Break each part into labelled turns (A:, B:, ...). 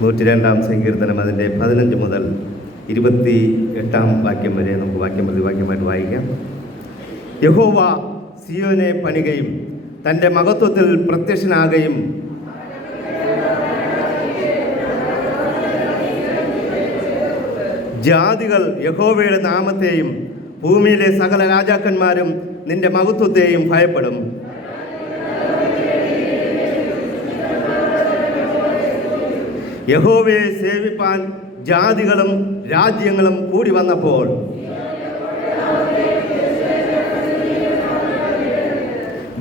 A: നൂറ്റി രണ്ടാം സങ്കീർത്തനം അതിന്റെ പതിനഞ്ച് മുതൽ ഇരുപത്തി എട്ടാം വാക്യം വരെ നമുക്ക് വാക്യം പ്രതിവാക്യമായിട്ട് വായിക്കാം. യഹോവ സിയോനെ പണികയും തന്റെ മഹത്വത്തിൽ പ്രത്യക്ഷനാകുകയും ജാതികൾ യഹോവയുടെ നാമത്തെയും ഭൂമിയിലെ സകല രാജാക്കന്മാരും നിന്റെ മഹത്വത്തെയും ഭയപ്പെടും. യഹോവയെ സേവിപ്പാൻ ജാതികളും രാജ്യങ്ങളും കൂടി വന്നപ്പോൾ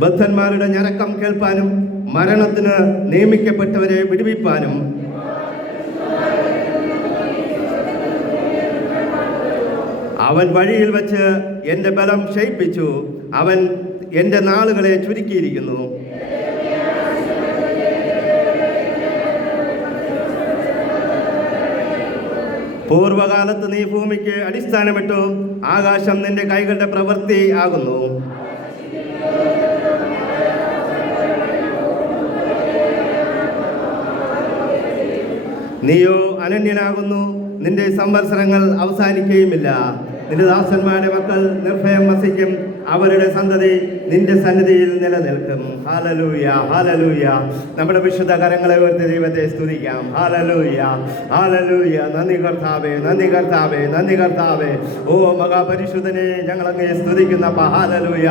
A: ബദ്ധന്മാരുടെ ഞരക്കം കേൾപ്പാനും മരണത്തിന് നിയമിക്കപ്പെട്ടവരെ വിടുവിപ്പാനും അവൻ വഴിയിൽ വെച്ച് എന്റെ ബലം ക്ഷയിപ്പിച്ചു. അവൻ എന്റെ നാളുകളെ ചുരുക്കിയിരിക്കുന്നു. പൂർവകാലത്ത് നീ ഭൂമിക്ക് അടിസ്ഥാനമിട്ടു. ആകാശം നിന്റെ കൈകളുടെ പ്രവൃത്തി ആകുന്നു. നീയോ അനന്യനാകുന്നു. നിന്റെ സംവത്സരങ്ങൾ അവസാനിക്കുകയുമില്ല. നിന്റെ ദാസന്മാരുടെ മക്കൾ നിർഭയം വസിക്കും. അവരുടെ സന്തതി നിന്റെ സന്നിധിയിൽ നിലനിൽക്കും. ഹാലലൂയ ഹാലലൂയ നമ്മുടെ വിശുദ്ധ കരങ്ങളെ ഉയർത്തി ദൈവത്തെ സ്തുതിക്കാം. ഹാലലൂയ ഹാലലൂയ നന്ദി കർത്താവേ നന്ദി കർത്താവേ നന്ദി കർത്താവേ. ഓ മഹാപരിശുദ്ധനെ ഞങ്ങൾ അങ്ങേ സ്തുതിക്കുന്നപ്പ ഹാലലൂയ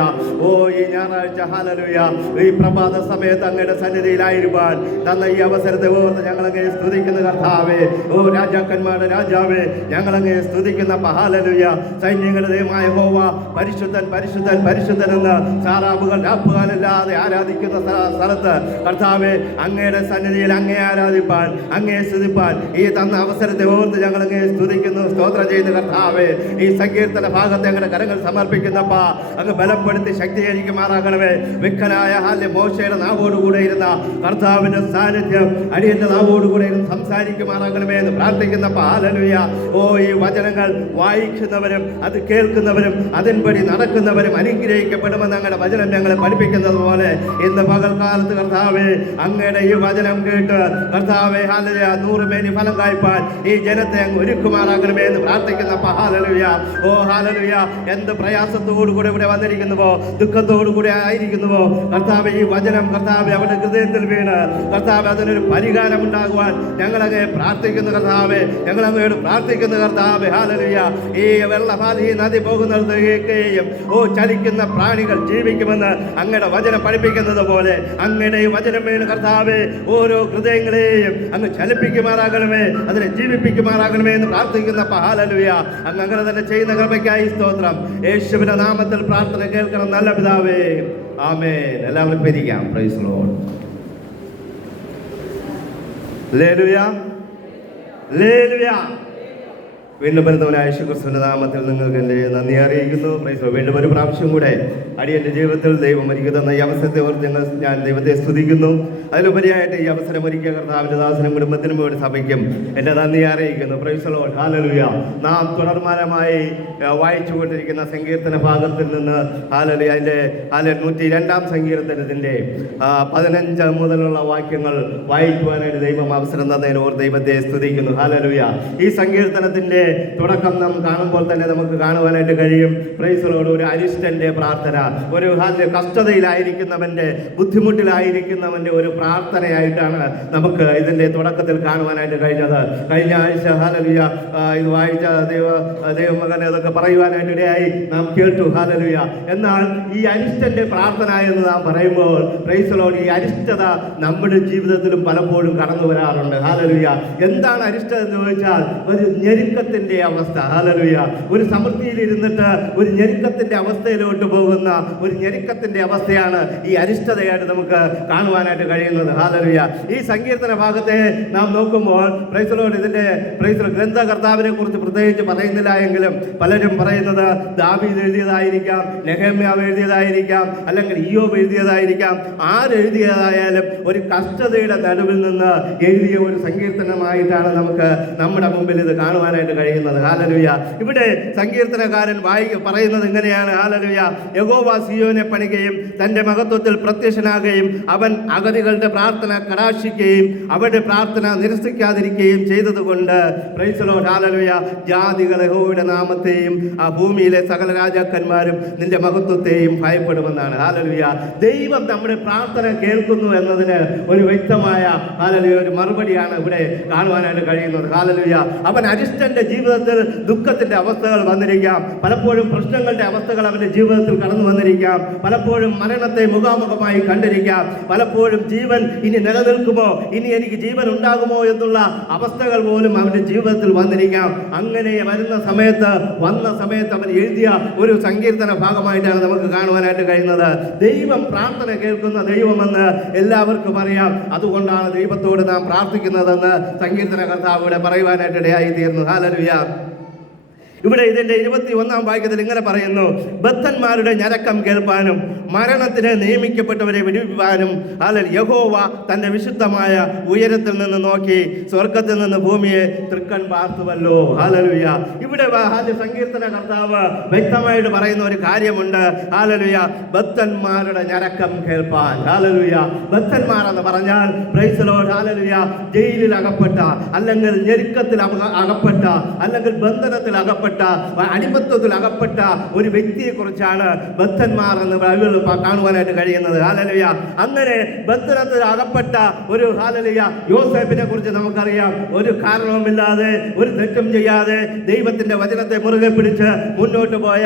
A: ഓ ഈ ഞായറാഴ്ച ഹാലലൂയ ഈ പ്രഭാത സമയത്ത് അങ്ങയുടെ സന്നിധിയിലായിരുവാൻ തന്ന ഈ അവസരത്തെ ഓർത്ത് ഞങ്ങൾ അങ്ങേ സ്തുതിക്കുന്ന കർത്താവേ. ഓ രാജാക്കന്മാരുടെ രാജാവേ ഞങ്ങൾ അങ്ങേ സ്തുതിക്കുന്ന ഹാലലൂയ സൈന്യങ്ങളുടെ ദൈവമായ ഹോവ പരിശുദ്ധൻ പരിശുദ്ധൻ പരിശുദ്ധൻ എന്ന് സാറാബുകൾ രാപ്പുകാലല്ലാതെ ആരാധിക്കുന്ന സ്ഥ- സ്ഥലത്ത് കർത്താവെ അങ്ങയുടെ സന്നിധിയിൽ അങ്ങേ ആരാധിപ്പാൻ അങ്ങേ സ്തുതിപ്പാൻ ഈ തന്ന അവസരത്തെ ഓർത്ത് ഞങ്ങൾ അങ്ങേ സ്തുതിക്കുന്നു സ്തോത്രം ചെയ്യുന്ന കർത്താവെ. ഈ സങ്കീർത്തന ഭാഗത്തെ ഞങ്ങളുടെ കരങ്ങൾ സമർപ്പിക്കുന്നപ്പ അങ്ങ് ബലപ്പെടുത്തി ശക്തീകരിക്കുമാറാകണമേ. വിക്കനായ ഹാല്യ മോശയുടെ നാവോടുകൂടെ ഇരുന്ന കർത്താവിന്റെ സാന്നിധ്യം അടിയന്റെ നാവോടുകൂടെ ഇരുന്ന് സംസാരിക്കുമാറാകണമേ എന്ന് പ്രാർത്ഥിക്കുന്നപ്പ. ഹാലലുയ ഓ ഈ വചനങ്ങൾ വായിക്കുന്നവരും അത് കേൾക്കുന്നവരും അതിൻപടി നടക്കുന്നവരും അനുഗ്രഹിക്കപ്പെടുമെന്ന് അങ്ങയുടെ വചനം ഞങ്ങളെ പഠിപ്പിക്കുന്നത് പോലെ ഇന്ന് പകൽക്കാലത്ത് കർത്താവെ അങ്ങയുടെ ഈ വചനം കേട്ട് കർത്താവെ ഹാലലുയ നൂറ് മേനി ഫലം കായ്പാൻ ഈ ജനത്തെ അങ്ങ് ഒരുക്കുമാറാകണമേ എന്ന് പ്രാർത്ഥിക്കുന്ന ഹാലലുയ ഓ ഹാലലുയ എന്ത് പ്രയാസത്തോടു കൂടെ ഇവിടെ വന്നിരിക്കുന്നുവോ ദുഃഖത്തോടു കൂടെ ആയിരിക്കുന്നുവോ? കർത്താവ് ഈ വചനം കർത്താവ് അവരുടെ ഹൃദയത്തിൽ വീണ് കർത്താവ് അതിനൊരു പരിഹാരം ഉണ്ടാകുവാൻ ഞങ്ങളങ്ങ് പ്രാർത്ഥിക്കുന്ന കർത്താവെ ഞങ്ങളങ്ങയോട് പ്രാർത്ഥിക്കുന്നു കർത്താവ് ഹാലലുയ ഈ വെള്ളപാൽ ഈ നദി പോകുന്നത് കേൾക്കുകയും ഓ ചലിക്കുന്ന പ്രാണികൾ ജീവിക്കുമെന്ന് അങ്ങയുടെ വചനം പഠിപ്പിക്കുന്നത് പോലെ അങ്ങയുടെ വചനം വീണ് കർത്താവെ ഓരോ ഹൃദയങ്ങളെയും അങ്ങ് ചലിപ്പിക്കുമാറാകണമേ അതിനെ ജീവിപ്പിക്കുമാറാകണമേ എന്ന് പ്രാർത്ഥിക്കുന്ന ഹാലലുയ അങ്ങ് അങ്ങനെ തന്നെ ചെയ്യുന്ന കൃപയ്ക്കായി സ്തോത്രം. യേശുവിന്റെ നാമത്തിൽ പ്രാർത്ഥന കേൾക്കണം നല്ല പിതാവേ. ആമേൻ. എല്ലാവരും പിരിക്കാം. പ്രൈസ് ലോഡ് ലേലുയ ലേലുയ വീണ്ടും വരുന്നവനായ യേശുക്രിസ്തുവിന്റെ നാമത്തിൽ നിങ്ങൾക്ക് എന്റെ നന്ദി അറിയിക്കുന്നു. വീണ്ടും ഒരു പ്രാവശ്യം കൂടെ അടിയന്റെ ജീവിതത്തിൽ ദൈവം ഒരുക്കി തന്ന ഈ അവസരത്തെ ഓർത്ത് ഞങ്ങൾ ഞാൻ ദൈവത്തെ സ്തുതിക്കുന്നു അതിലുപരിയായിട്ട് ഈ അവസരം ഒരുക്കിയ കർത്താവിന്റെ ദാസനും കുടുംബത്തിനും വേണ്ടി സഭയ്ക്കും എന്റെ നന്ദി അറിയിക്കുന്നു. പ്രൈസലോ ഹാലലുയ നാം തുടർമാനമായി വായിച്ചു കൊണ്ടിരിക്കുന്ന സങ്കീർത്തന ഭാഗത്തിൽ നിന്ന് ഹാലലുയ അതിന്റെ ഹാല നൂറ്റി രണ്ടാം സങ്കീർത്തനത്തിന്റെ പതിനഞ്ച് മുതലുള്ള വാക്യങ്ങൾ വായിക്കുവാനായിട്ട് ദൈവം അവസരം തന്നതിന് ഓർ ദൈവത്തെ സ്തുതിക്കുന്നു. ഹാലലുയ ഈ സങ്കീർത്തനത്തിന്റെ തുടക്കം നാം കാണുമ്പോൾ തന്നെ നമുക്ക് കാണുവാനായിട്ട് കഴിയും. പ്രൈസലോട് ഒരു അരിഷ്ടന്റെ പ്രാർത്ഥന ഒരു കഷ്ടതയിലായിരിക്കുന്നവന്റെ ബുദ്ധിമുട്ടിലായിരിക്കുന്നവന്റെ ഒരു പ്രാർത്ഥനയായിട്ടാണ് നമുക്ക് ഇതിന്റെ തുടക്കത്തിൽ കാണുവാനായിട്ട് കഴിഞ്ഞത്. കഴിഞ്ഞ ആഴ്ച ഹാലലുയ ഇത് വായിച്ച ദൈവ ദൈവമകൻ ഇതൊക്കെ പറയുവാനായിട്ട് ഇടയായി. നാം കേട്ടു ഹാലലുയ എന്നാൽ ഈ അരിഷ്ടന്റെ പ്രാർത്ഥന എന്ന് നാം പറയുമ്പോൾ പ്രൈസലോട് ഈ അരിഷ്ടത നമ്മുടെ ജീവിതത്തിലും പലപ്പോഴും കടന്നു വരാറുണ്ട്. ഹാലലുയ എന്താണ് അരിഷ്ടത എന്ന് ചോദിച്ചാൽ ഒരു ഞെരുക്കത്തിന്റെ അവസ്ഥ. ഹാലലുയ ഒരു സമൃദ്ധിയിൽ ഇരുന്നിട്ട് ഒരു ഞെരുക്കത്തിന്റെ അവസ്ഥയിലോട്ട് പോകുന്ന ഒരു ഞെരുക്കത്തിന്റെ അവസ്ഥയാണ് ഈ അരിഷ്ടതയായിട്ട് നമുക്ക് കാണുവാനായിട്ട് കഴിയുന്നത്. കഴിയുന്നത് ഹാലലുയ ഈ സങ്കീർത്തന ഭാഗത്തെ നാം നോക്കുമ്പോൾ പ്രൈസലോട് ഇതിന്റെ പ്രൈസലോ ഗ്രന്ഥകർത്താവിനെ കുറിച്ച് പ്രത്യേകിച്ച് പറയുന്നില്ല എങ്കിലും പലരും പറയുന്നത് ദാവീദ് എഴുതിയതായിരിക്കാം നെഹമ്യാവ് എഴുതിയതായിരിക്കാം അല്ലെങ്കിൽ ഇയോബ് എഴുതിയതായിരിക്കാം. ആരെഴുതിയതായാലും ഒരു കഷ്ടതയുടെ നടുവിൽ നിന്ന് എഴുതിയ ഒരു സങ്കീർത്തനമായിട്ടാണ് നമുക്ക് നമ്മുടെ മുമ്പിൽ ഇത് കാണുവാനായിട്ട് കഴിയുന്നത്. ഹാലലുയ ഇവിടെ സങ്കീർത്തനകാരൻ വായി പറയുന്നത് ഇങ്ങനെയാണ്. ഹാലലുയ യഗോവാസിയോനെ പണികയും തന്റെ മഹത്വത്തിൽ പ്രത്യക്ഷനാകുകയും അവൻ അഗതികളുടെ പ്രാർത്ഥന കടാക്ഷിക്കുകയും അവരുടെ പ്രാർത്ഥന നിരസിക്കാതിരിക്കുകയും ചെയ്തതുകൊണ്ട് പ്രൈസലോ ഹാലലുയ ജാതികൾ യഹോവയുടെ നാമത്തെയും ആ ഭൂമിയിലെ സകല രാജാക്കന്മാരും നിന്റെ മഹത്വത്തെയും ഭയപ്പെടുമെന്നാണ്. ഹാലലുയ ദൈവം നമ്മുടെ പ്രാർത്ഥന കേൾക്കുന്നു എന്നതിന് ഒരു വ്യക്തമായ ഹാലലുയ ഒരു മറുപടിയാണ് ഇവിടെ കാണുവാനായിട്ട് കഴിയുന്നത്. ഹാലലുയ അവൻ അരിഷ്ടന്റെ ജീവിതത്തിൽ ദുഃഖത്തിന്റെ അവസ്ഥകൾ വന്നിരിക്കാം. പലപ്പോഴും പ്രശ്നങ്ങളുടെ അവസ്ഥകൾ അവന്റെ ജീവിതത്തിൽ കടന്നു വന്നിരിക്കാം. പലപ്പോഴും മരണത്തെ മുഖാമുഖമായി കണ്ടിരിക്കാം. പലപ്പോഴും ജീവൻ ഇനി നിലനിൽക്കുമോ? ഇനി എനിക്ക് ജീവൻ ഉണ്ടാകുമോ എന്നുള്ള അവസ്ഥകൾ പോലും അവന്റെ ജീവിതത്തിൽ വന്നിരിക്കാം. അങ്ങനെ വരുന്ന സമയത്ത് വന്ന സമയത്ത് അവൻ എഴുതിയ ഒരു സങ്കീർത്തന ഭാഗമായിട്ടാണ് നമുക്ക് കാണുവാനായിട്ട് കഴിയുന്നത്. ദൈവം പ്രാർത്ഥന കേൾക്കുന്ന ദൈവമെന്ന് എല്ലാവർക്കും അറിയാം. അതുകൊണ്ടാണ് ദൈവത്തോട് നാം പ്രാർത്ഥിക്കുന്നതെന്ന് സങ്കീർത്തന കർത്താവ് ഇവിടെ പറയുവാനായിട്ട് ഇടയായി തീർന്നു ഹാലലുയ ഇവിടെ ഇതിന്റെ ഇരുപത്തി ഒന്നാം വാക്യത്തിൽ ഇങ്ങനെ പറയുന്നു ബദ്ധന്മാരുടെ ഞരക്കം കേൾപ്പാനും മരണത്തിന് നിയമിക്കപ്പെട്ടവരെ വിടുവിപ്പാനും അല്ലെങ്കിൽ യഹോവ തന്റെ വിശുദ്ധമായ ഉയരത്തിൽ നിന്ന് നോക്കി സ്വർഗത്തിൽ നിന്ന് ഭൂമിയെ തൃക്കൺ പാർത്തുവല്ലോ. ഹാലലുയ. ഇവിടെ സങ്കീർത്തന കർത്താവ് വ്യക്തമായിട്ട് പറയുന്ന ഒരു കാര്യമുണ്ട്. ഹാലലുയ ബദ്ധന്മാരുടെ ഞരക്കം കേൾപ്പാൻ. ഹാലലുയ. ബദ്ധന്മാർ എന്ന് പറഞ്ഞാൽ പ്രൈസലോ ഹാലലുയ ജയിലിൽ അകപ്പെട്ട അല്ലെങ്കിൽ ഞെരുക്കത്തിൽ അകപ്പെട്ട അല്ലെങ്കിൽ ബന്ധനത്തിൽ അകപ്പെട്ട അടിമത്വത്തിൽ അകപ്പെട്ട ഒരു വ്യക്തിയെ കുറിച്ചാണ് ബദ്ധന്മാർ എന്ന് കാണുവാനായിട്ട് കഴിയുന്നത്. ഹാലലിയ അങ്ങനെ ബന്ധനത്തിൽ അകപ്പെട്ട ഒരു ഹാലലിയ യോസേഫിനെ കുറിച്ച് നമുക്കറിയാം. ഒരു കാരണവുമില്ലാതെ ഒരു തെറ്റും ചെയ്യാതെ ദൈവത്തിന്റെ വചനത്തെ മുറുകെ പിടിച്ച് മുന്നോട്ട് പോയ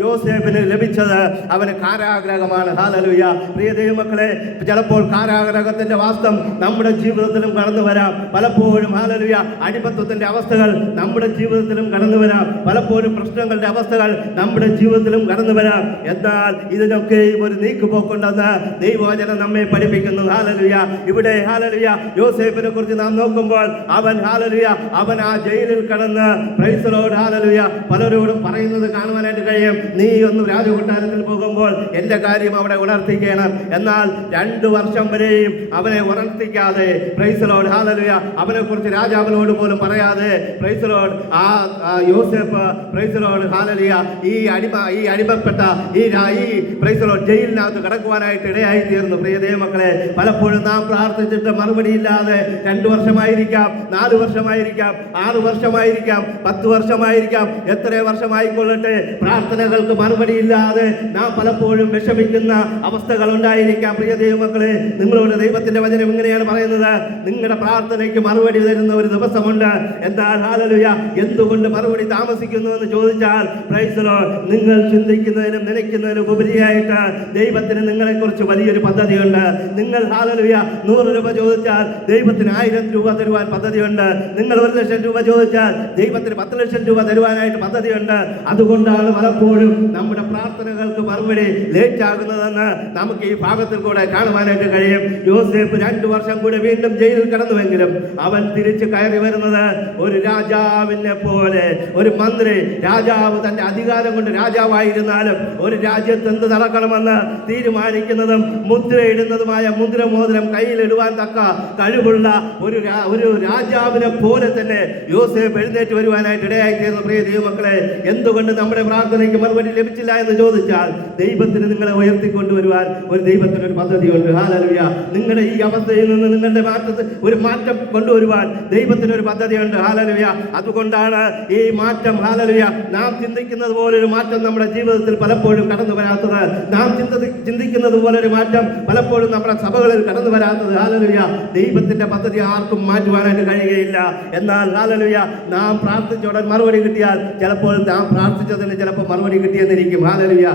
A: യോസേഫിന് ലഭിച്ചത് അവന് കാരാഗ്രഹമാണ്. ഹാലലുയ പ്രിയ ദൈവമക്കളെ ചിലപ്പോൾ കാരാഗ്രഹത്തിന്റെ വാസ്തവം നമ്മുടെ ജീവിതത്തിലും കടന്നു വരാം പലപ്പോഴും ഹാലലുയ അടിമത്വത്തിന്റെ അവസ്ഥകൾ നമ്മുടെ ജീവിതത്തിലും കടന്നു വരാം പലപ്പോഴും പ്രശ്നങ്ങളുടെ അവസ്ഥകൾ നമ്മുടെ ജീവിതത്തിലും കടന്നു വരാം. എന്നാൽ ഇതിനൊക്കെയും ഒരു നീക്കുപോക്കുണ്ടെന്ന് ദൈവവചനം നമ്മെ പഠിപ്പിക്കുന്നു. ഹാലലുയ ഇവിടെ ഹാലലുയ യോസേഫിനെ കുറിച്ച് നാം നോക്കുമ്പോൾ അവൻ ഹാലലുയ അവൻ ആ ജയിലിൽ കടന്ന് പ്രൈസലോട് ഹാലലുയ പലരോടും പറയുന്നത് കാണുവാനായിട്ട് കഴിയും. നീ ഒന്ന് രാജകൊട്ടാരത്തിൽ പോകുമ്പോൾ എന്റെ കാര്യം അവിടെ ഉണർത്തിക്കണം. എന്നാൽ രണ്ടു വർഷം വരെയും അവനെ ഉണർത്തിക്കാതെ പ്രൈസലോട് ഹാലലുയ അവനെ കുറിച്ച് രാജാവിനോട് പോലും പറയാതെ പ്രൈസലോട് ആ ആ യോസേഫ് പ്രൈസലോട് ഹാലലിയ ഈ അടിമ ഈ അടിമപ്പെട്ട ഈ ഈ പ്രൈസലോട് ജയിലിനകത്ത് കിടക്കുവാനായിട്ട് ഇടയായി തീർന്നു പ്രിയ മക്കളെ പലപ്പോഴും നാം പ്രാർത്ഥിച്ചിട്ട് മറുപടി ഇല്ലാതെ രണ്ടു വർഷമായിരിക്കാം നാല് വർഷമായിരിക്കാം ആറ് വർഷമായിരിക്കാം പത്ത് വർഷമായിരിക്കാം എത്ര വർഷമായിക്കൊള്ളട്ടെ പ്രാർത്ഥനകൾക്ക് മറുപടി ഇല്ലാതെ നാം പലപ്പോഴും വിഷമിക്കുന്ന അവസ്ഥകൾ ഉണ്ടായിരിക്കാം പ്രിയ ദൈവമക്കളെ നിങ്ങളോട് ദൈവത്തിന്റെ വചനം ഇങ്ങനെയാണ് പറയുന്നത്. നിങ്ങളുടെ പ്രാർത്ഥനയ്ക്ക് മറുപടി തരുന്ന ഒരു ദിവസമുണ്ട്. എന്നാൽ ഹാലലുയ എന്തുകൊണ്ട് മറുപടി താമസിക്കുന്നു എന്ന് ചോദിച്ചാൽ പ്രൈസലോ നിങ്ങൾ ചിന്തിക്കുന്നതിനും നനയ്ക്കുന്നതിനും ഉപരിയായിട്ട് ദൈവത്തിന് നിങ്ങളെ കുറിച്ച് വലിയൊരു പദ്ധതിയുണ്ട്. നിങ്ങൾ ഹാലലുയ നൂറ് രൂപ ചോദിച്ചാൽ ദൈവത്തിന് ആയിരം രൂപ തരുവാൻ പദ്ധതിയുണ്ട്. നിങ്ങൾ ഒരു ലക്ഷം രൂപ ചോദിച്ചാൽ ദൈവത്തിന് പത്ത് ലക്ഷം രൂപ തരുവാനായിട്ട് പദ്ധതിയുണ്ട്. അതുകൊണ്ടാണ് പലപ്പോഴും നമ്മുടെ പ്രാർത്ഥനകൾക്ക് മറുപടി ലേറ്റ് ആകുന്നതെന്ന് നമുക്ക് ഈ ഭാഗത്തിൽ കൂടെ കാണുവാനായിട്ട് കഴിയും. യോസേഫ് രണ്ടു വർഷം കൂടെ വീണ്ടും ജയിലിൽ കിടന്നുവെങ്കിലും അവൻ തിരിച്ചു കയറി വരുന്നത് ഒരു രാജാവിനെ പോലെ ഒരു മന്ത്രി രാജാവ് തന്റെ അധികാരം കൊണ്ട് രാജാവായിരുന്നാലും ഒരു രാജ്യത്ത് എന്ത് നടക്കണമെന്ന് തീരുമാനിക്കുന്നതും മുദ്രയിടുന്നതുമായ മുദ്രമോതിരം കയ്യിലിടുവാൻ തക്ക കഴിവുള്ള ഒരു ഒരു രാജാവിനെ പോലെ തന്നെ യോസേഫ് എഴുന്നേറ്റ് വരുവാനായിട്ട് ഇടയായി തീർന്നു പ്രിയ ദൈവമക്കളെ എന്തുകൊണ്ട് നമ്മുടെ പ്രാർത്ഥനയ്ക്ക് മറുപടി ലഭിച്ചില്ല എന്ന് ചോദിച്ചാൽ ദൈവത്തിന് നിങ്ങളെ ഉയർത്തിക്കൊണ്ടുവരുവാൻ ഒരു ദൈവത്തിന് ഒരു പദ്ധതിയുണ്ട്. ഹാലലുയ നിങ്ങളുടെ ഈ അവസ്ഥയിൽ നിന്ന് നിങ്ങളുടെ മാറ്റത്തിൽ ഒരു മാറ്റം കൊണ്ടുവരുവാൻ ദൈവത്തിന് ഒരു പദ്ധതിയുണ്ട്. ഹാലലുയ അതുകൊണ്ടാണ് ഈ മാറ്റം ഹാലലിയ നാം ചിന്തിക്കുന്നത് പോലെ ഒരു മാറ്റം നമ്മുടെ ജീവിതത്തിൽ പലപ്പോഴും കടന്നു വരാത്തത്. നാം ചിന്ത ചിന്തിക്കുന്നത് പോലെ ഒരു മാറ്റം പലപ്പോഴും നമ്മുടെ സഭകളിൽ കടന്നു വരാത്തത്. ഹാലലിയ ദൈവത്തിന്റെ പദ്ധതി ആർക്കും മാറ്റുവാനായിട്ട് കഴിയുകയില്ല. എന്നാൽ ഹാലലിയ നാം പ്രാർത്ഥിച്ച ഉടൻ മറുപടി കിട്ടിയാൽ ചിലപ്പോൾ നാം പ്രാർത്ഥിച്ചതിന് ചിലപ്പോൾ മറുപടി കിട്ടിയെന്നിരിക്കും. ഹാലലുയ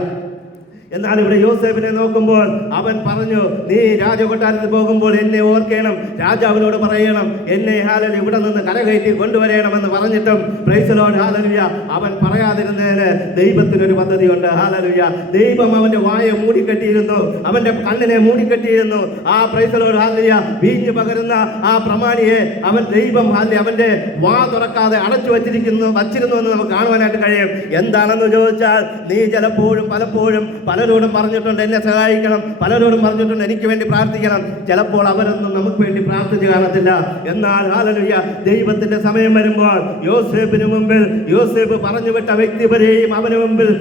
A: എന്നാൽ ഇവിടെ യോസേഫിനെ നോക്കുമ്പോൾ അവൻ പറഞ്ഞു നീ രാജകൊട്ടാരത്തിൽ പോകുമ്പോൾ എന്നെ ഓർക്കണം രാജാവിനോട് പറയണം എന്നെ ഹാലൽ ഇവിടെ നിന്ന് കരകയറ്റി കൊണ്ടുവരണമെന്ന് പറഞ്ഞിട്ടും പ്രൈസലോട് ഹാലലുയ അവൻ പറയാതിരുന്നതിന് ദൈവത്തിനൊരു പദ്ധതിയുണ്ട് ഹാലലുയ ദൈവം അവന്റെ വായ മൂടിക്കെട്ടിയിരുന്നു അവന്റെ കണ്ണിനെ മൂടിക്കെട്ടിയിരുന്നു. ആ പ്രൈസലോട് ഹാലലുയ വീഞ്ഞു പകരുന്ന ആ പ്രമാണിയെ അവൻ ദൈവം ഹാലി അവന്റെ വാ തുറക്കാതെ അടച്ചു വച്ചിരിക്കുന്നു വച്ചിരുന്നു എന്ന് നമുക്ക് കാണുവാനായിട്ട് കഴിയും. എന്താണെന്ന് ചോദിച്ചാൽ നീ ചിലപ്പോഴും പലപ്പോഴും പലരോടും പറഞ്ഞിട്ടുണ്ട് എന്നെ സഹായിക്കണം. പലരോടും പറഞ്ഞിട്ടുണ്ട് എനിക്ക് വേണ്ടി പ്രാർത്ഥിക്കണം. ചിലപ്പോൾ അവരൊന്നും നമുക്ക് വേണ്ടി പ്രാർത്ഥിച്ചു കാണത്തില്ല. എന്നാൽ ആലലുയ്യ ദൈവത്തിന്റെ സമയം വരുമ്പോൾ യോസേഫിന് മുമ്പിൽ യോസേഫ് പറഞ്ഞു വിട്ട വ്യക്തി വരെയും അവന് മുമ്പിൽ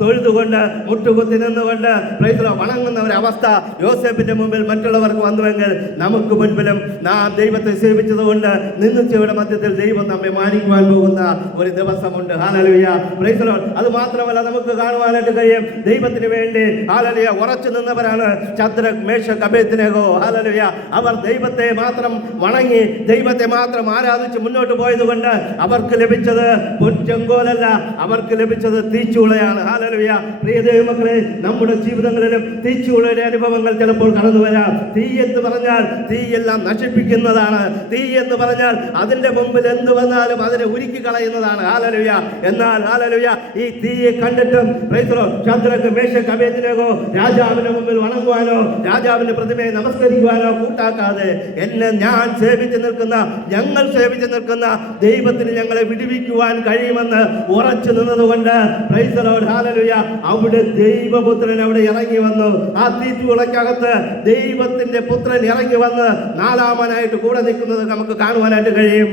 A: തൊഴുതുകൊണ്ട് മുട്ടുകുത്തി നിന്നുകൊണ്ട് പ്രൈസ്ലോ വണങ്ങുന്ന ഒരു അവസ്ഥ യോസേഫിന്റെ മുമ്പിൽ മറ്റുള്ളവർക്ക് വന്നുവെങ്കിൽ നമുക്ക് മുൻപിലും നാം ദൈവത്തെ സേവിച്ചതുകൊണ്ട് നിന്നിച്ചയുടെ മധ്യത്തിൽ ദൈവം നമ്മെ മാനിക്കുവാൻ പോകുന്ന ഒരു ദിവസമുണ്ട്. ഹാലലുയ്യ പ്രൈസ്ലോ അത് മാത്രമല്ല നമുക്ക് കാണുവാനായിട്ട് കഴിയും. ദൈവത്തിന് വേണ്ടി ഹാലലുയ ഉറച്ചു നിന്നവരാണ് ചന്ദ്ര മേഷ കബേത്തിനേകോ ഹാലലുയ അവർ ദൈവത്തെ മാത്രം വണങ്ങി ദൈവത്തെ മാത്രം ആരാധിച്ച് മുന്നോട്ട് പോയതുകൊണ്ട് അവർക്ക് ലഭിച്ചത് പൊൻചെങ്കോലല്ല അവർക്ക് ലഭിച്ചത് തീച്ചുളയാണ്. ഹാലലുയ പ്രിയ ദൈവമക്കളെ നമ്മുടെ ജീവിതങ്ങളിലും തീച്ചുളയുടെ അനുഭവങ്ങൾ ചിലപ്പോൾ കടന്നു വരാം. തീ എന്ന് പറഞ്ഞാൽ തീ എല്ലാം നശിപ്പിക്കുന്നതാണ്. തീ എന്ന് പറഞ്ഞാൽ അതിന്റെ മുമ്പിൽ എന്ത് വന്നാലും അതിനെ ഉരുക്കി കളയുന്നതാണ്. ഹാലലുയ എന്നാൽ ഹാലലുയ ഈ തീയെ കണ്ടിട്ടും ചന്ദ്രക്ക് മേശ കബേത്തിനേകോ രാജാവിന്റെ മുമ്പിൽ വണങ്ങുവാനോ രാജാവിന്റെ പ്രതിമയെ നമസ്കരിക്കുവാനോ കൂട്ടാക്കാതെ എന്നെ ഞാൻ സേവിച്ചു നിൽക്കുന്ന ഞങ്ങൾ സേവിച്ചു നിൽക്കുന്ന ദൈവത്തിന് ഞങ്ങളെ വിടുവിക്കുവാൻ കഴിയുമെന്ന് ഉറച്ചു നിന്നതുകൊണ്ട് അവിടെ ദൈവപുത്രൻ അവിടെ ഇറങ്ങി വന്നു. ആ തീറ്റുകളക്കകത്ത് ദൈവത്തിന്റെ പുത്രൻ ഇറങ്ങി വന്ന് നാലാമനായിട്ട് കൂടെ നിൽക്കുന്നത് നമുക്ക് കാണുവാനായിട്ട് കഴിയും.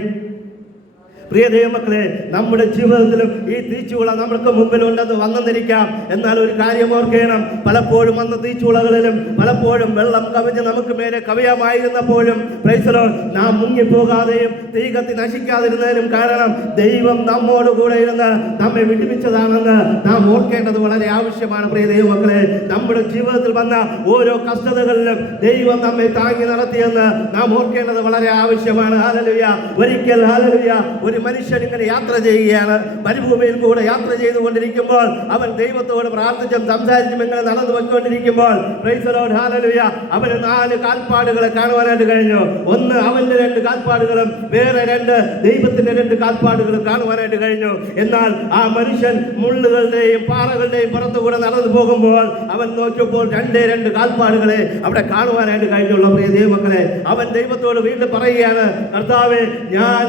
A: പ്രിയ ദൈവമക്കളെ നമ്മുടെ ജീവിതത്തിലും ഈ തീച്ചുള നമ്മൾക്ക് മുമ്പിലുണ്ടെന്ന് വന്നെന്നിരിക്കാം എന്നാൽ ഒരു കാര്യം ഓർക്കണം പലപ്പോഴും വന്ന തീച്ചുളകളിലും പലപ്പോഴും വെള്ളം കവിഞ്ഞ് നമുക്ക് മേലെ കവിയാമായിരുന്നപ്പോഴും പ്രൈസലോ നാം മുങ്ങിപ്പോകാതെയും തീ കത്തി നശിക്കാതിരുന്നതിനും കാരണം ദൈവം നമ്മോട് കൂടെ ഇരുന്ന് നമ്മെ വിടിപ്പിച്ചതാണെന്ന് നാം ഓർക്കേണ്ടത് വളരെ ആവശ്യമാണ് പ്രിയ ദൈവമക്കളെ. നമ്മുടെ ജീവിതത്തിൽ വന്ന ഓരോ കഷ്ടതകളിലും ദൈവം നമ്മെ താങ്ങി നടത്തിയെന്ന് നാം ഓർക്കേണ്ടത് വളരെ ആവശ്യമാണ്. ഹാലലുയ ഒരിക്കൽ ഹാലലുയ ഒരു മനുഷ്യൻ ഇങ്ങനെ യാത്ര ചെയ്യുകയാണ്. മരുഭൂമിയിൽ കൂടെ യാത്ര ചെയ്തുകൊണ്ടിരിക്കുമ്പോൾ അവൻ ദൈവത്തോട് പ്രാർത്ഥിച്ചും സംസാരിച്ചും ഇങ്ങനെ നടന്നു ഹാലലുയ അവന് നാല് കാൽപ്പാടുകളെ കാണുവാനായിട്ട് കഴിഞ്ഞു. ഒന്ന് അവന്റെ രണ്ട് കാൽപ്പാടുകളും വേറെ രണ്ട് ദൈവത്തിന്റെ രണ്ട് കാൽപ്പാടുകളും കാണുവാനായിട്ട് കഴിഞ്ഞു. എന്നാൽ ആ മനുഷ്യൻ മുള്ളുകളുടെയും പാറകളുടെയും പുറത്തുകൂടെ നടന്നു പോകുമ്പോൾ അവൻ നോക്കിയപ്പോൾ രണ്ടേ രണ്ട് കാൽപ്പാടുകളെ അവിടെ കാണുവാനായിട്ട് കഴിഞ്ഞുള്ള പ്രിയ ദൈവമക്കളെ അവൻ ദൈവത്തോട് വീണ്ടും പറയുകയാണ് കർത്താവെ ഞാൻ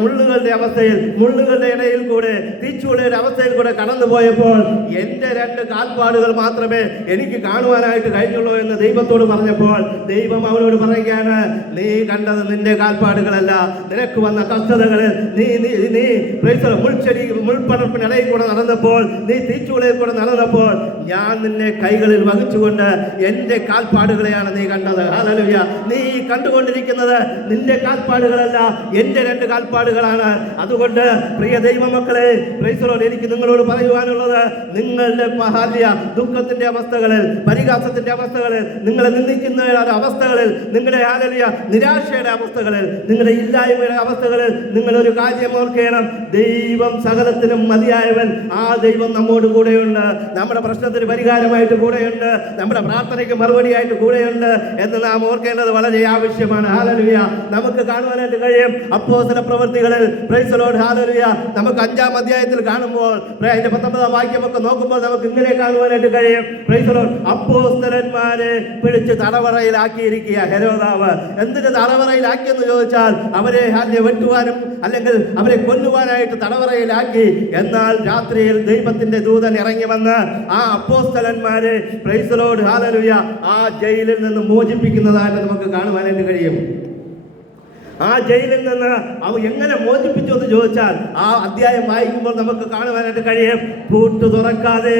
A: മുള്ളുകളുടെ അവസ്ഥയിൽ മുള്ളുകളുടെ ഇടയിൽ കൂടെ തീച്ചുളയുടെ അവസ്ഥയിൽ കൂടെ കടന്നു പോയപ്പോൾ എന്റെ രണ്ട് കാൽപ്പാടുകൾ മാത്രമേ എനിക്ക് കാണുവാനായിട്ട് കഴിഞ്ഞുള്ളൂ എന്ന് ദൈവത്തോട് പറഞ്ഞപ്പോൾ ദൈവം അവനോട് പറയുകയാണ് നീ കണ്ടത് നിന്റെ കാൽപ്പാടുകളല്ല. നിനക്ക് വന്ന കഷ്ടതകളിൽ നീ നീ നീ മുൾച്ചെടി മുൾപ്പടർപ്പിനിടയിൽ കൂടെ നടന്നപ്പോൾ നീ തീച്ചുളയിൽ കൂടെ നടന്നപ്പോൾ ഞാൻ നിന്നെ കൈകളിൽ വഹിച്ചുകൊണ്ട് എന്റെ കാൽപ്പാടുകളെയാണ് നീ കണ്ടത്. ഹല്ലേലൂയ. നീ കണ്ടുകൊണ്ടിരിക്കുന്നത് നിന്റെ കാൽപ്പാടുകളല്ല എന്റെ രണ്ട് കാൽപ്പാടുകളാണ്. അതുകൊണ്ട് പ്രിയ ദൈവമക്കളെ മക്കളെ എനിക്ക് നിങ്ങളോട് പറയുവാനുള്ളത് നിങ്ങളുടെ മഹാല്യ ദുഃഖത്തിന്റെ അവസ്ഥകളിൽ പരിഹാസത്തിന്റെ അവസ്ഥകളിൽ നിങ്ങളെ നിന്ദിക്കുന്ന അവസ്ഥകളിൽ നിങ്ങളുടെ ഹാലലിയ നിരാശയുടെ അവസ്ഥകളിൽ നിങ്ങളുടെ ഇല്ലായ്മയുടെ അവസ്ഥകളിൽ നിങ്ങൾ ഒരു കാര്യം ഓർക്കണം. ദൈവം സകലത്തിനും മതിയായവൻ. ആ ദൈവം നമ്മോട് കൂടെയുണ്ട്. നമ്മുടെ പ്രശ്നത്തിന് പരിഹാരമായിട്ട് കൂടെയുണ്ട്. നമ്മുടെ പ്രാർത്ഥനയ്ക്ക് മറുപടിയായിട്ട് കൂടെയുണ്ട് എന്ന് നാം ഓർക്കേണ്ടത് വളരെ ആവശ്യമാണ്. ഹാലലുയ നമുക്ക് കാണുവാനായിട്ട് കഴിയും. അപ്പോസല പ്രവൃത്തികളിൽ നമുക്ക് അഞ്ചാം അധ്യായത്തിൽ കാണുമ്പോൾ അതിന്റെ പത്തൊമ്പതാം വാക്യമൊക്കെ നോക്കുമ്പോൾ നമുക്ക് ഇങ്ങനെ കാണുവാനായിട്ട് കഴിയും. അപ്പോസ്തലന്മാരെ പിടിച്ച് തടവറയിലാക്കിയിരിക്കുക ഹെരോദാവ്. എന്തിന് തടവറയിലാക്കിയെന്ന് ചോദിച്ചാൽ അവരെ ഹാല്യ വെട്ടുവാനും അല്ലെങ്കിൽ അവരെ കൊല്ലുവാനായിട്ട് തടവറയിലാക്കി. എന്നാൽ രാത്രിയിൽ ദൈവത്തിന്റെ ദൂതൻ ഇറങ്ങി വന്ന് ആ അപ്പോസ്തലന്മാരെ പ്രൈസലോട് ഹാലലുയ ആ ജയിലിൽ നിന്ന് മോചിപ്പിക്കുന്നതായിട്ട് നമുക്ക് കാണുവാനായിട്ട് കഴിയും. ആ ജയിലിൽ നിന്ന് അവ എങ്ങനെ മോചിപ്പിച്ചു എന്ന് ചോദിച്ചാൽ ആ അധ്യായം വായിക്കുമ്പോൾ നമുക്ക് കാണുവാനായിട്ട് കഴിയും. പൂട്ട് തുറക്കാതെ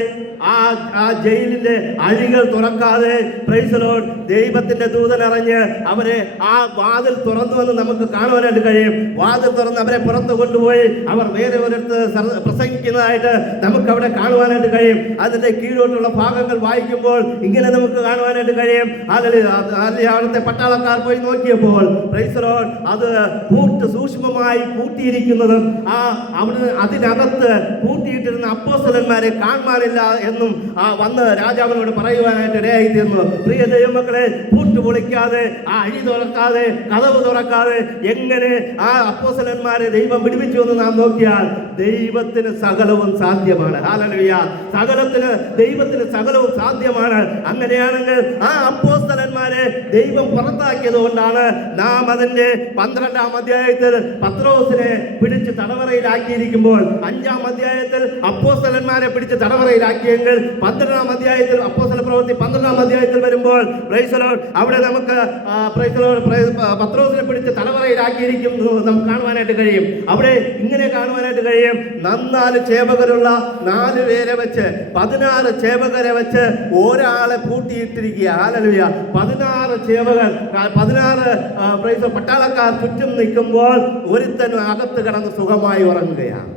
A: ആ ആ ജയിലിന്റെ അഴികൾ തുറക്കാതെ പ്രൈസലോൺ ദൈവത്തിന്റെ ദൂതൻ അറിഞ്ഞ് അവരെ ആ വാതിൽ തുറന്നു വന്ന് നമുക്ക് കാണുവാനായിട്ട് കഴിയും. വാതിൽ തുറന്ന് അവരെ പുറത്തു കൊണ്ടുപോയി അവർ വേറെ ഒരിടത്ത് പ്രസംഗിക്കുന്നതായിട്ട് നമുക്ക് അവിടെ കാണുവാനായിട്ട് കഴിയും. അതിന്റെ കീഴോട്ടുള്ള ഭാഗങ്ങൾ വായിക്കുമ്പോൾ ഇങ്ങനെ നമുക്ക് കാണുവാനായിട്ട് കഴിയും. അതിൽ അതിൽ അവിടുത്തെ പട്ടാളക്കാർ പോയി നോക്കിയപ്പോൾ പ്രൈസലോൺ അത് കൂട്ട് സൂക്ഷ്മമായി കൂട്ടിയിരിക്കുന്നത് ആ അവിടെ അതിനകത്ത് കൂട്ടിയിട്ടിരുന്ന അപ്പോസ്തലന്മാരെ കാണുമാറില്ല എന്നും ആ വന്ന് രാജാവിനോട് പറയുവാനായിട്ട് ഇടയായി തീർന്നു. പ്രിയ ദൈവമക്കളെ പൂട്ട് പൊളിക്കാതെ ആ അഴി തുറക്കാതെ കഥവ് തുറക്കാതെ എങ്ങനെ ആ അപ്പോസ്തലന്മാരെ ദൈവം പിടിപ്പിച്ചു എന്ന് നാം നോക്കിയാൽ ദൈവത്തിന് സകലവും സാധ്യമാണ്. ഹാലലുയ സകലത്തിന് ദൈവത്തിന് സകലവും സാധ്യമാണ്. അങ്ങനെയാണെങ്കിൽ ആ അപ്പോസ്തലന്മാരെ ദൈവം പുറത്താക്കിയത് കൊണ്ടാണ് നാം അതിന്റെ പന്ത്രണ്ടാം അധ്യായത്തിൽ പത്രോസിനെ പിടിച്ച് തടവറയിലാക്കിയിരിക്കുമ്പോൾ അഞ്ചാം അധ്യായത്തിൽ അപ്പോസ്തലന്മാരെ പിടിച്ച് തടവറയിലാക്കിയെങ്കിൽ പന്ത്രണ്ടാം അധ്യായത്തിൽ അപ്പോസ്തല പ്രവൃത്തി പന്ത്രണ്ടാം അധ്യായത്തിൽ വരുമ്പോൾ അവിടെ നമുക്ക് പത്രോസിനെ പിടിച്ച് തടവറയിലാക്കിയിരിക്കുന്നു നമുക്ക് കാണുവാനായിട്ട് കഴിയും. അവിടെ ഇങ്ങനെ കാണുവാനായിട്ട് കഴിയും. നന്നാൽ ചേവകരുള്ള നാല് പേരെ വെച്ച് പതിനാറ് ചേവകരെ വെച്ച് ഒരാളെ പൂട്ടിയിട്ടിരിക്കുക ആലലുയ പതിനാറ് ചേവകർ പതിനാറ് പട്ടാളക്കാർ ചുറ്റും നിൽക്കുമ്പോൾ ഒരുത്തനും അകത്ത് കിടന്ന് സുഖമായി ഉറങ്ങുകയാണ്.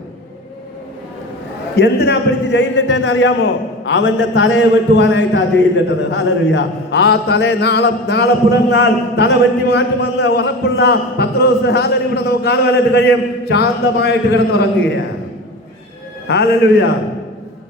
A: എന്തിനാ പിടിച്ച് ജയിലിലിട്ടെന്ന് അറിയാമോ? അവന്റെ തലയെ വെട്ടുവാനായിട്ടാ ജയിലിലിട്ടത്. ഹാലറിയ ആ തലയെ നാളെ നാളെ പുലർന്നാൽ തല വെട്ടി മാറ്റുമെന്ന് ഉറപ്പുള്ള പത്രോസ് ഹാലറി ഇവിടെ നമുക്ക് കാണുവാനായിട്ട് കഴിയും. ശാന്തമായിട്ട് കിടന്നുറങ്ങുകയാണ്. ഹാലലുയ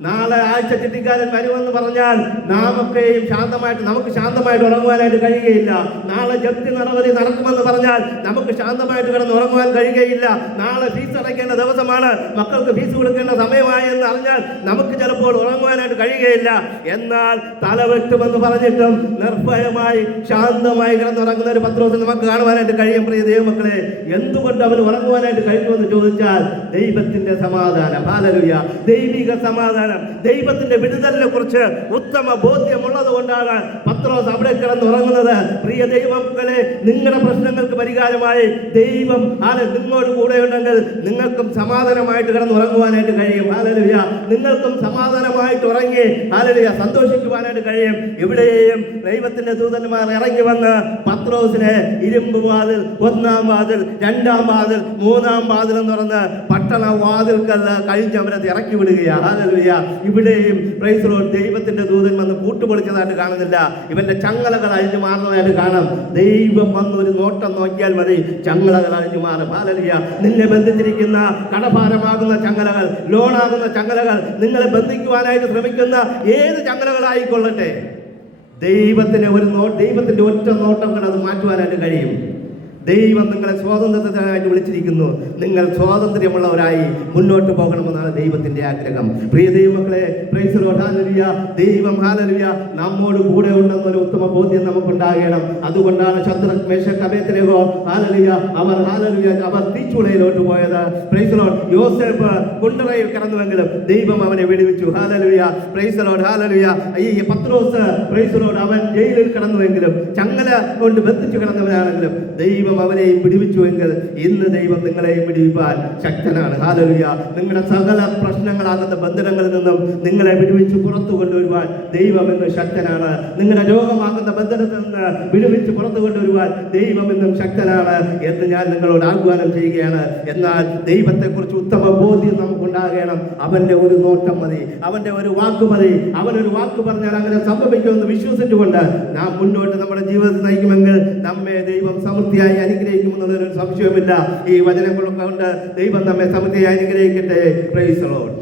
A: നാളെ ആഴ്ച ചിട്ടിക്കാരൻ വരുമെന്ന് പറഞ്ഞാൽ നാമൊക്കെയും ശാന്തമായിട്ട് നമുക്ക് ശാന്തമായിട്ട് ഉറങ്ങുവാനായിട്ട് കഴിയുകയില്ല. നാളെ ജപ്തി നടപടി നടക്കുമെന്ന് പറഞ്ഞാൽ നമുക്ക് ശാന്തമായിട്ട് കിടന്ന് ഉറങ്ങുവാൻ കഴിയുകയില്ല. നാളെ ഫീസ് അടയ്ക്കേണ്ട ദിവസമാണ്. മക്കൾക്ക് ഫീസ് കൊടുക്കേണ്ട സമയമായി എന്ന് അറിഞ്ഞാൽ നമുക്ക് ചിലപ്പോൾ ഉറങ്ങുവാനായിട്ട് കഴിയുകയില്ല. എന്നാൽ തലവെട്ടുമെന്ന് പറഞ്ഞിട്ടും നിർഭയമായി ശാന്തമായി കിടന്നുറങ്ങുന്ന ഒരു പത്രോസ് നമുക്ക് കാണുവാനായിട്ട് കഴിയും. പ്രിയ ദൈവമക്കളെ എന്തുകൊണ്ട് അവന് ഉറങ്ങുവാനായിട്ട് കഴിയുമെന്ന് ചോദിച്ചാൽ ദൈവത്തിന്റെ സമാധാനം. ഹാലലുയ ദൈവിക സമാധാനം. ദൈവത്തിന്റെ വിടുതലിനെ കുറിച്ച് ഉത്തമ ബോധ്യമുള്ളത് കൊണ്ടാണ് പത്രോസ് അവിടെ കിടന്നുറങ്ങുന്നത്. പ്രിയ ദൈവമക്കളെ നിങ്ങളുടെ പ്രശ്നങ്ങൾക്ക് പരിഹാരമായി ദൈവം ആരെ നിങ്ങളോട് കൂടെ ഉണ്ടെങ്കിൽ നിങ്ങൾക്കും സമാധാനമായിട്ട് കിടന്നുറങ്ങുവാനായിട്ട് കഴിയും. ആലലിയ നിങ്ങൾക്കും സമാധാനമായിട്ട് ഉറങ്ങി ആലലിയ സന്തോഷിക്കുവാനായിട്ട് കഴിയും. എവിടെയും ദൈവത്തിന്റെ ദൂതന്മാർ ഇറങ്ങി വന്ന് പത്രോസിനെ ഇരുമ്പ് വാതിൽ ഒന്നാം വാതിൽ രണ്ടാം വാതിൽ മൂന്നാം വാതിൽ എന്ന് പറഞ്ഞ് പട്ടണ വാതിൽക്കല്ല കഴിഞ്ഞ് അവരത് ഇറക്കി വിടുകയാണ് ഹാലലുയ ഇവിടെയും പ്രൈസ് ലോർഡ് ദൈവത്തിന്റെ ദൂതൻ വന്ന് പൂട്ടുപൊളിച്ചതായിട്ട് കാണുന്നില്ല. ഇവന്റെ ചങ്ങലകൾ അഴിഞ്ഞു മാറുന്നതായിട്ട് കാണാം. ദൈവം വന്ന് ഒരു നോട്ടം നോക്കിയാൽ മതി. ചങ്ങലകൾ അഴിഞ്ഞു മാറും. ഹാലലുയ നിന്നെ ബന്ധിച്ചിരിക്കുന്ന കടഭാരമാകുന്ന ചങ്ങലകൾ ലോണാകുന്ന ചങ്ങലകൾ നിങ്ങളെ ബന്ധിക്കുവാനായിട്ട് ശ്രമിക്കുന്ന ഏത് ചങ്ങലകളായിക്കൊള്ളട്ടെ? ദൈവത്തിന്റെ ഒരു നോ ദൈവത്തിന്റെ ഒറ്റ നോട്ടം കണ്ടത് മാറ്റുവാനായിട്ട് കഴിയും. ദൈവം നിങ്ങളെ സ്വാതന്ത്ര്യത്തിനായിട്ട് വിളിച്ചിരിക്കുന്നു. നിങ്ങൾ സ്വാതന്ത്ര്യമുള്ളവരായി മുന്നോട്ട് പോകണമെന്നാണ് ദൈവത്തിന്റെ ആഗ്രഹം. പ്രിയ ദൈവമക്കളെ ഹല്ലേലൂയ. ദൈവം ഹാലരിയ നമ്മോട് കൂടെ ഉണ്ടെന്നൊരു ഉത്തമ ബോധ്യം നമുക്കുണ്ടാകണം. അതുകൊണ്ടാണ് ശത്രു മേശക്കമേത്തിലേക്കോ ഹാലരിയ അവർ ഹാലരിയ അവർ തീച്ചുളയിലോട്ട് പോയത്. പ്രൈസ് ലോർഡ് യോസേഫ് കുണ്ടറയിൽ കിടന്നുവെങ്കിലും ദൈവം അവനെ വെടിവെച്ചു. ഹാലരിയ പ്രൈസ് ലോർഡ് ഹാലലുയ ഈ പത്രോസ് പ്രൈസ് ലോർഡ് അവൻ ജയിലിൽ കിടന്നുവെങ്കിലും ചങ്ങല കൊണ്ട് ബന്ധിച്ചു കിടന്നവനാണെങ്കിലും ദൈവം അവനെയും പിടിവിച്ചുവെങ്കിൽ ഇന്ന് ദൈവം നിങ്ങളെയും പിടിവിപ്പാൻ ശക്തനാണ്. ഹാലലുയ നിങ്ങളുടെ സകല പ്രശ്നങ്ങളാകുന്ന ബന്ധനങ്ങളിൽ നിന്നും നിങ്ങളെ വിടുവിച്ച് പുറത്തു കൊണ്ടുവരുവാൻ ദൈവം എന്നും ശക്തനാണ്. നിങ്ങളുടെ രോഗമാകുന്ന ബന്ധനത്തിൽ നിന്ന് വിടുവിച്ച് പുറത്തു കൊണ്ടുവരുവാൻ ദൈവം എന്നും ശക്തനാണ് എന്ന് ഞാൻ നിങ്ങളോട് ആഹ്വാനം ചെയ്യുകയാണ്. എന്നാൽ ദൈവത്തെക്കുറിച്ച് ഉത്തമ ബോധ്യം നമുക്കുണ്ടാകണം. അവന്റെ ഒരു നോട്ടം മതി. അവന്റെ ഒരു വാക്ക് മതി. അവനൊരു വാക്ക് പറഞ്ഞാൽ അങ്ങനെ സംഭവിക്കുമെന്ന് വിശ്വസിച്ചുകൊണ്ട് നാം മുന്നോട്ട് നമ്മുടെ ജീവിതത്തിൽ നയിക്കുമെങ്കിൽ നമ്മെ ദൈവം സമൃദ്ധിയായി അനുഗ്രഹിക്കുമെന്നുള്ളൊരു സംശയവുമില്ല. ഈ വചനങ്ങളൊക്കെ കൊണ്ട് ദൈവം നമ്മെ സമൃദ്ധി അനുഗ്രഹിക്കട്ടെ. പ്രൈസോ ലോഡ്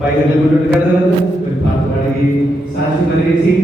B: പൈതലിൽ മുന്നോട്ട് കടന്നു ഒരു പാട്ട് പാടുകയും സാക്ഷി